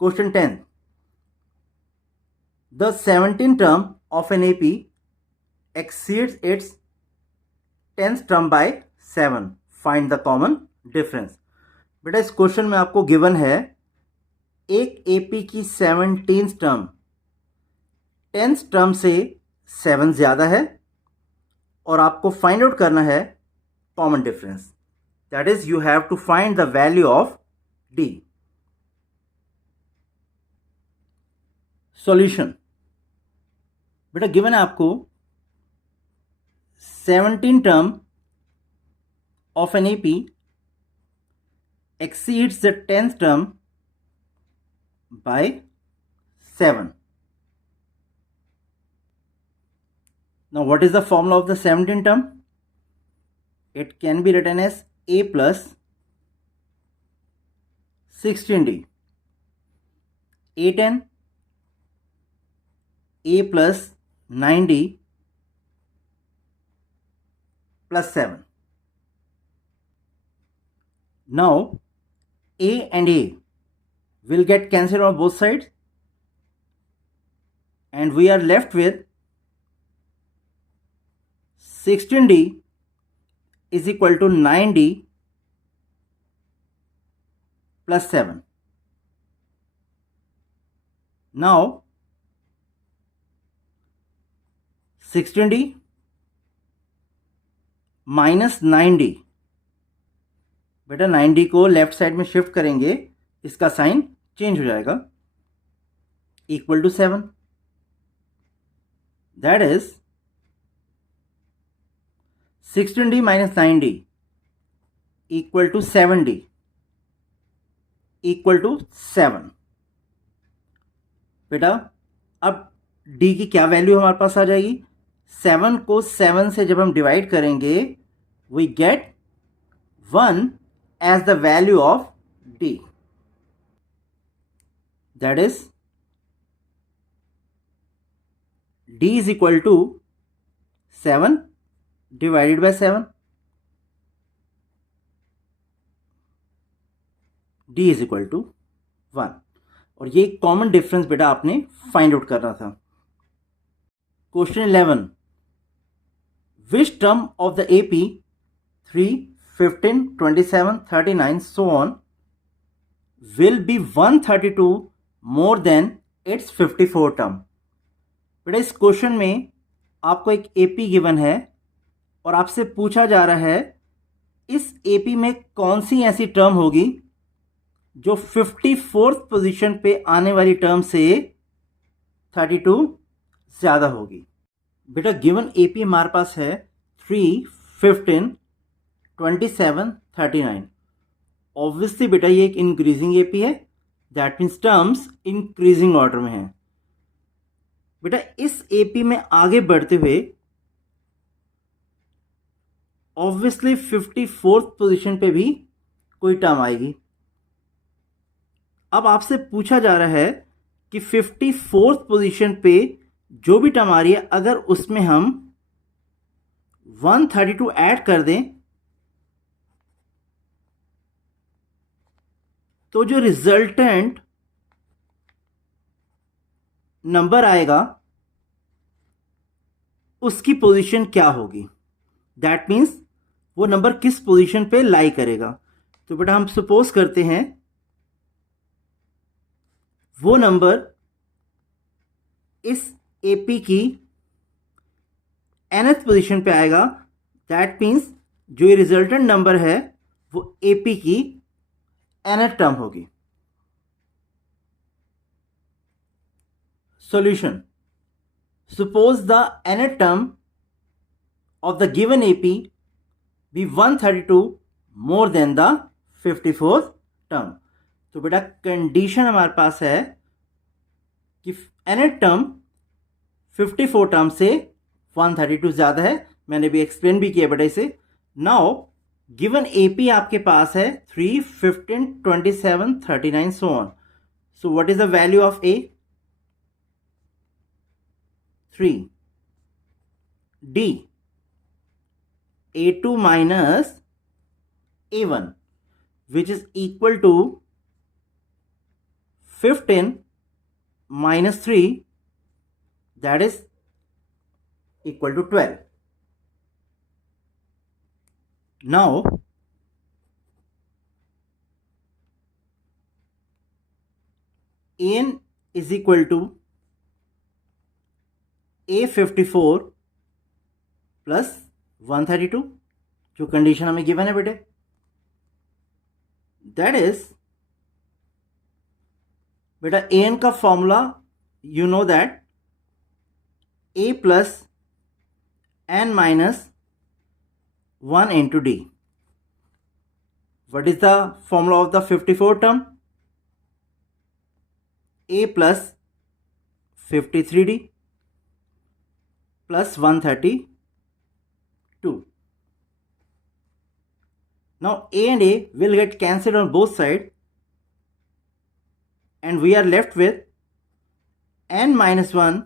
Question 10. The 17th term of an AP exceeds its 10th term by 7. Find the common difference. बेटा इस question में आपको given है एक AP की 17th टर्म 10th टर्म से 7 ज़्यादा है और आपको फाइंड आउट करना है common difference. That is you have to find the value of D. Solution. बेटा गिवन है आपको 17 term of an AP exceeds the 10th term by 7. Now what is the formula of the 17th term? It can be written as A plus 16D, A10, A plus 9D plus 7. Now A and A will get cancelled on both sides and we are left with 16D is equal to 9D plus 7. Now 16D minus 9D. बेटा 9D को left side में shift करेंगे, इसका sign change हो जाएगा, equal to 7. That is 16D minus 9D equal to 7D equal to 7. बेटा अब D की क्या वैल्यू हमारे पास आ जाएगी? 7 को 7 से जब हम डिवाइड करेंगे we get 1 as the value of D. That is D is equal to 7 divided by 7. D is equal to 1. और ये कॉमन डिफरेंस बेटा आपने फाइंड आउट करना था. Question 11. Which term of the AP 3, 15, 27, 39 so on will be 132 more than its 54 term. बेटा इस question में आपको एक AP गिवन है और आपसे पूछा जा रहा है इस AP में कौन सी ऐसी टर्म होगी जो 54th पोजीशन पे आने वाली टर्म से 32 ज़्यादा होगी. बेटा गिवन AP हमारे पास है 3, 15, 27, 39. ऑब्वियसली बेटा ये एक इंक्रीजिंग एपी है, that means terms increasing order में है. बेटा इस एपी में आगे बढ़ते हुए ऑब्वियसली 54th पोजीशन पे भी कोई टर्म आएगी. अब आपसे पूछा जा रहा है कि 54th पोजीशन पे जो भी टर्म आ रही है अगर उसमें हम 132 ऐड कर दें तो जो रिजल्टेंट नंबर आएगा उसकी पोजीशन क्या होगी. दैट मीन्स वो नंबर किस पोजीशन पे लाई करेगा. तो बेटा हम सपोज करते हैं वो नंबर इस एपी की nth पोजीशन पे आएगा. दैट मीन्स जो ये रिजल्टेंट नंबर है वो एपी की nth टर्म होगी. Solution. Suppose the nth term of the given AP be 132 more than the 54th term. तो बेटा कंडीशन हमारे पास है कि nth टर्म 54 टर्म से 132 ज़्यादा है. मैंने भी एक्सप्लेन भी किया बेटा इसे. नाउ गिवन AP आपके पास है 3, 15, 27, 39 so on. So what is the value of A? 3. D. A2 minus A1 which is equal to 15 minus 3, that is equal to 12. Now an is equal to a54 plus 132, जो condition हमें given है बेटे, that is बेटा n का formula you know that A plus n minus 1 into D. What is the formula of the 54 term? a plus 53d plus 132. Now a and a will get cancelled on both sides, and we are left with n minus 1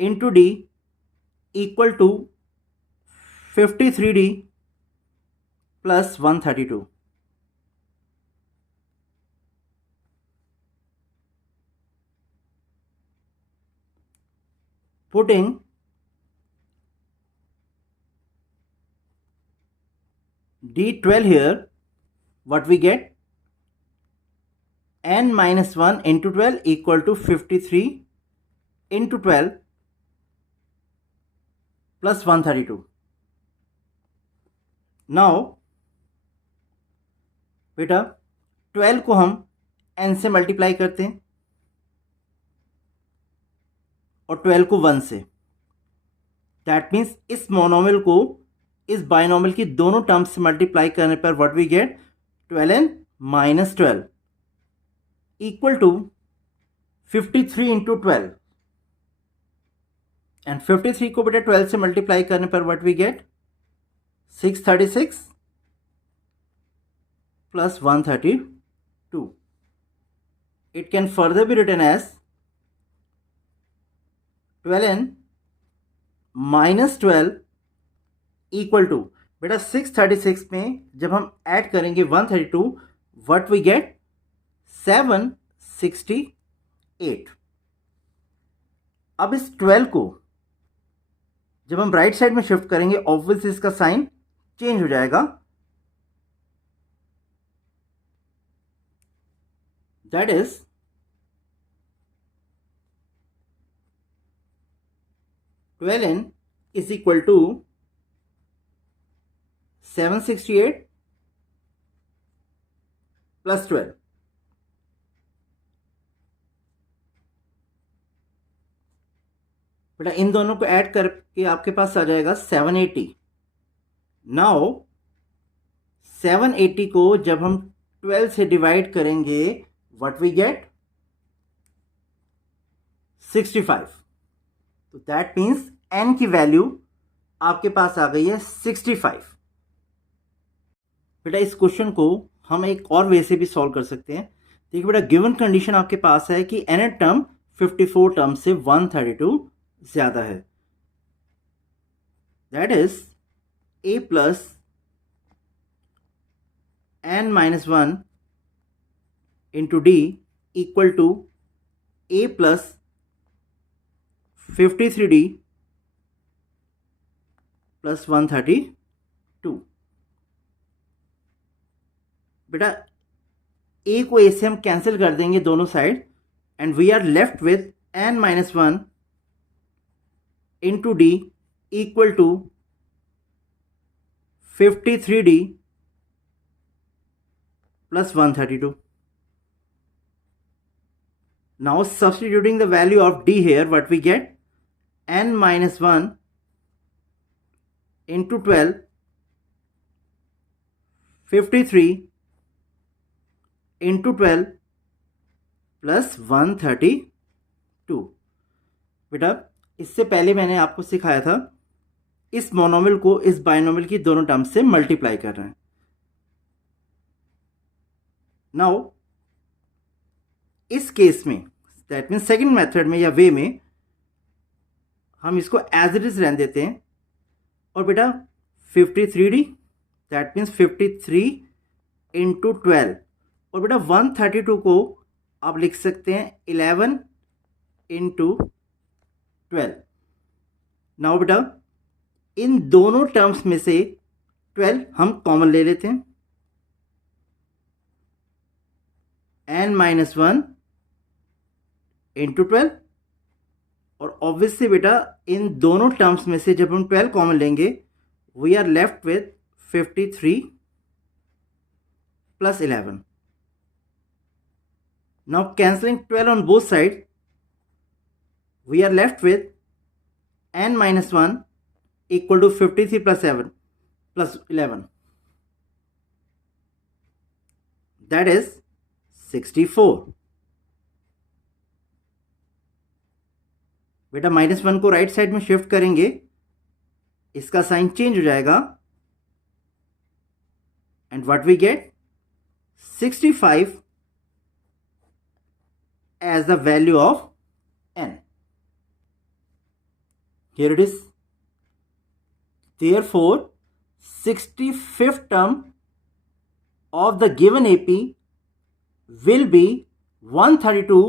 into d equal to 53d plus 132. Putting d12 here, what we get? n minus 1 into 12 equal to 53 into 12 plus 132. Now बेटा 12 को हम n से multiply करते हैं और 12 को 1 से. That means इस मोनोमियल को इस बाइनोमियल की दोनों टर्म्स से मल्टीप्लाई करने पर what we get? 12n minus 12 equal to 53 into 12. And 53 को बेटा 12 से मल्टीप्लाई करने पर what we get? 636 plus 132. It can further be written as 12n minus 12 equal to बेटा 636 में जब हम ऐड करेंगे 132, व्हाट वी गेट? 768. अब इस 12 को जब हम राइट साइड में शिफ्ट करेंगे, ऑब्वियसली इसका साइन चेंज हो जाएगा. That is 12n is equal to 768 plus 12. बेटा इन दोनों को ऐड करके आपके पास आ जाएगा 780. नाउ 780 को जब हम 12 से डिवाइड करेंगे, व्हाट वी गेट? 65. तो दैट मीन्स n की वैल्यू आपके पास आ गई है 65. बेटा इस क्वेश्चन को हम एक और वे से भी सॉल्व कर सकते हैं. देखिए बेटा गिवन कंडीशन आपके पास है कि n टर्म 54 टर्म से 132 ज्यादा है. That is a plus n minus 1 into D equal to a plus 53d plus 132. बेटा a को a से हम कैंसिल कर देंगे दोनों side, and we are left with n minus 1 into D equal to 53d plus 132. Now substituting the value of d here, what we get? n minus 1 into 12, 53 into 12 plus 132. बेटा इससे पहले मैंने आपको सिखाया था इस मोनोमियल को इस बाइनोमियल की दोनों टर्म्स से मल्टीप्लाई कर रहे हैं. नाउ इस केस में, दैट मीन्स सेकेंड मेथड में या वे में, हम इसको एज इट इज रहने देते हैं. और बेटा 53d, दैट मीन्स 53 इंटू 12, और बेटा 132 को आप लिख सकते हैं 11 इंटू 12। नाउ बेटा इन दोनों टर्म्स में से 12 हम कॉमन ले लेते हैं, n-1 इंटू 12, और ऑब्वियसली बेटा इन दोनों टर्म्स में से जब हम 12 कॉमन लेंगे we are left with 53 plus 11। Now cancelling 12 on both sides, we are left with n minus 1 equal to 53 plus 7 plus 11. That is 64. बेटा -1 को राइट साइड में शिफ्ट करेंगे, इसका साइन चेंज हो जाएगा and what we get 65 as the value of n. Here it is. Therefore, 65th term of the given AP will be 132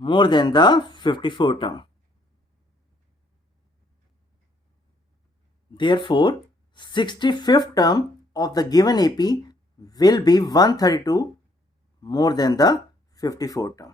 more than the 54th term. Therefore, 65th term of the given AP will be 132 more than the 54th term.